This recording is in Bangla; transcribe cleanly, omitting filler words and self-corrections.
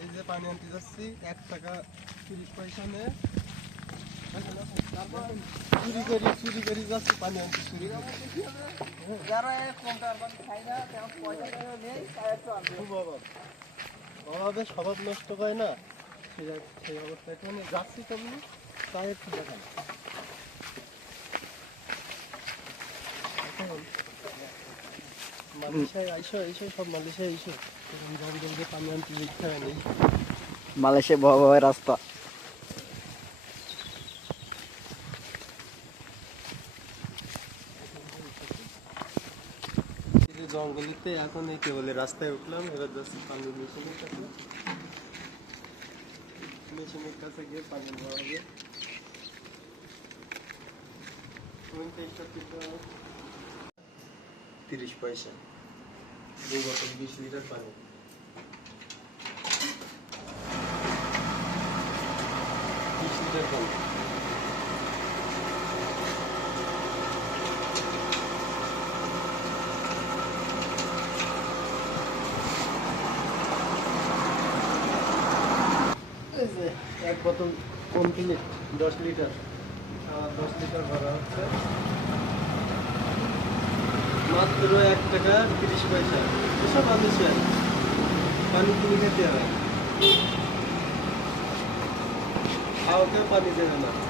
এই যে পানি আনতে যাচ্ছি 1 টাকা 30 পয়সা নে চুরি করি যাচ্ছি পানি আনতে চুরি যারা কমটার পানি খাই না তেমন পয়সা নেই অভাবে স্বভাব নষ্ট করে না সেই অবস্থায় যাচ্ছি তেমনি তাই একটু দেখান মালয়েশিয়ায় আইসো সব মালয়েশিয়ায় আইসো জঙ্গলে পানি আনতে ইচ্ছা নেই মালয়েশিয়া ভয়াবহ রাস্তা জঙ্গলিতে এখন এই কেবলে রাস্তায় উঠলাম এবার যাচ্ছি পানি মেশিনের কাছে গিয়ে পানি নেওয়া হবে 30 পয়সা 2 বোতল 20 লিটার পানি 20 লিটার পানি এক বোতল কমপ্লিট 10 লিটার 10 লিটার ভরা হচ্ছে মাত্র 1 টাকা 30 পয়সা এসব মানুষের পানি কিনে খেতে হয় খাওয়াতেও পানি দেবে না